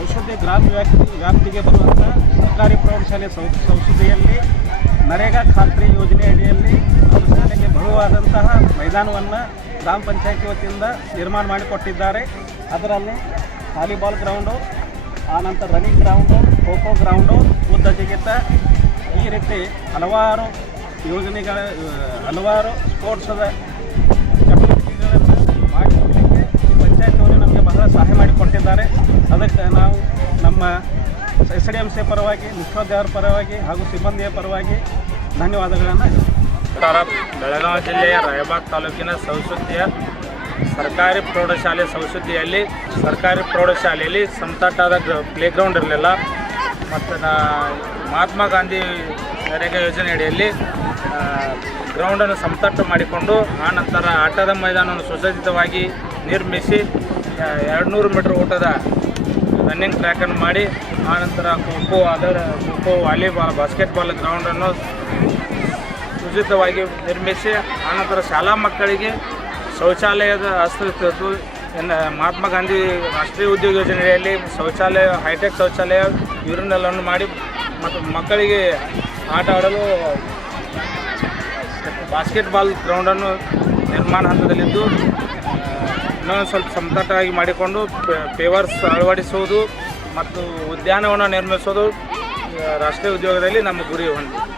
ರಾಯಬಾಗ ಗ್ರಾಮ ವ್ಯಾಪ್ತಿ ವ್ಯಾಪ್ತಿಗೆ ಬರುವಂಥ ಸರ್ಕಾರಿ ಪ್ರೌಢಶಾಲೆ ಸೌ ಸೌಷಧಿಯಲ್ಲಿ ನರೇಗಾ ಖಾತ್ರಿ ಯೋಜನೆ ಅಡಿಯಲ್ಲಿ ನಮ್ಮ ಶಾಲೆಗೆ ಬರುವಾದಂತಹ ಮೈದಾನವನ್ನು ಗ್ರಾಮ ಪಂಚಾಯತಿ ವತಿಯಿಂದ ನಿರ್ಮಾಣ ಮಾಡಿಕೊಟ್ಟಿದ್ದಾರೆ. ಅದರಲ್ಲಿ ವಾಲಿಬಾಲ್ ಗ್ರೌಂಡು, ಆನಂತರ running ground kho kho ground ಉದ್ದ ಜಿಗಿತ ಈ ರೀತಿ ಹಲವಾರು ಯೋಜನೆಗಳ, ಹಲವಾರು ಸ್ಪೋರ್ಟ್ಸದ ಅದಕ್ಕೆ ನಾವು ನಮ್ಮ ಎಸ್ ಡಿ ಎಂ ಸಿ ಪರವಾಗಿ ಮುಖ್ಯೋದ್ಯವರ ಪರವಾಗಿ ಹಾಗೂ ಸಿಬ್ಬಂದಿಯ ಪರವಾಗಿ ಧನ್ಯವಾದಗಳನ್ನು ಬೆಳಗಾವಿ ಜಿಲ್ಲೆಯ ರಾಯಬಾಗ್ ತಾಲೂಕಿನ ಸಂಸ್ಕೃತಿಯ ಸರ್ಕಾರಿ ಪ್ರೌಢಶಾಲೆ ಸಂಸ್ಕೃತಿಯಲ್ಲಿ ಸರ್ಕಾರಿ ಪ್ರೌಢಶಾಲೆಯಲ್ಲಿ ಸಮತಟ್ಟಾದ ಪ್ಲೇ ಗ್ರೌಂಡ್ ಇರಲಿಲ್ಲ. ಮತ್ತು ಮಹಾತ್ಮ ಗಾಂಧಿ ನರೇಗಾ ಯೋಜನೆ ಅಡಿಯಲ್ಲಿ ಗ್ರೌಂಡನ್ನು ಸಮತಟ್ಟು ಮಾಡಿಕೊಂಡು, ಆ ನಂತರ ಆಟದ ಮೈದಾನವನ್ನು ಸುಸಜ್ಜಿತವಾಗಿ ನಿರ್ಮಿಸಿ ಎರಡು ನೂರು ಮೀಟರ್ ಓಟದ ರನ್ನಿಂಗ್ ಟ್ರ್ಯಾಕನ್ನು ಮಾಡಿ ಆನಂತರ ಖೋ ಅದರ ಖೋ ವಾಲಿಬಾಲ್ ಬಾಸ್ಕೆಟ್ಬಾಲ್ ಗ್ರೌಂಡನ್ನು ಸುಜಿತವಾಗಿ ನಿರ್ಮಿಸಿ ಆನಂತರ ಶಾಲಾ ಮಕ್ಕಳಿಗೆ ಶೌಚಾಲಯದ ಅಸ್ತಿತ್ವ ಇನ್ನು ಮಹಾತ್ಮ ಗಾಂಧಿ ರಾಷ್ಟ್ರೀಯ ಉದ್ಯೋಗ ಯೋಜನೆಯಲ್ಲಿ ಶೌಚಾಲಯ ಹೈಟೆಕ್ ಶೌಚಾಲಯ ಯೂರಿನಲ್ಲನ್ನು ಮಾಡಿ, ಮತ್ತು ಮಕ್ಕಳಿಗೆ ಆಟ ಆಡಲು ಬಾಸ್ಕೆಟ್ಬಾಲ್ ಗ್ರೌಂಡನ್ನು ನಿರ್ಮಾಣ ಹಂತದಲ್ಲಿದ್ದು ಇನ್ನೊಂದು ಸ್ವಲ್ಪ ಸಮತಟ್ಟಾಗಿ ಮಾಡಿಕೊಂಡು ಪೇವರ್ಸ್ ಅಳವಡಿಸುವುದು ಮತ್ತು ಉದ್ಯಾನವನ ನಿರ್ಮಿಸೋದು ರಾಷ್ಟ್ರೀಯ ಉದ್ಯೋಗದಲ್ಲಿ ನಮ್ಮ ಗುರಿ ಹೊಂದಿದೆ.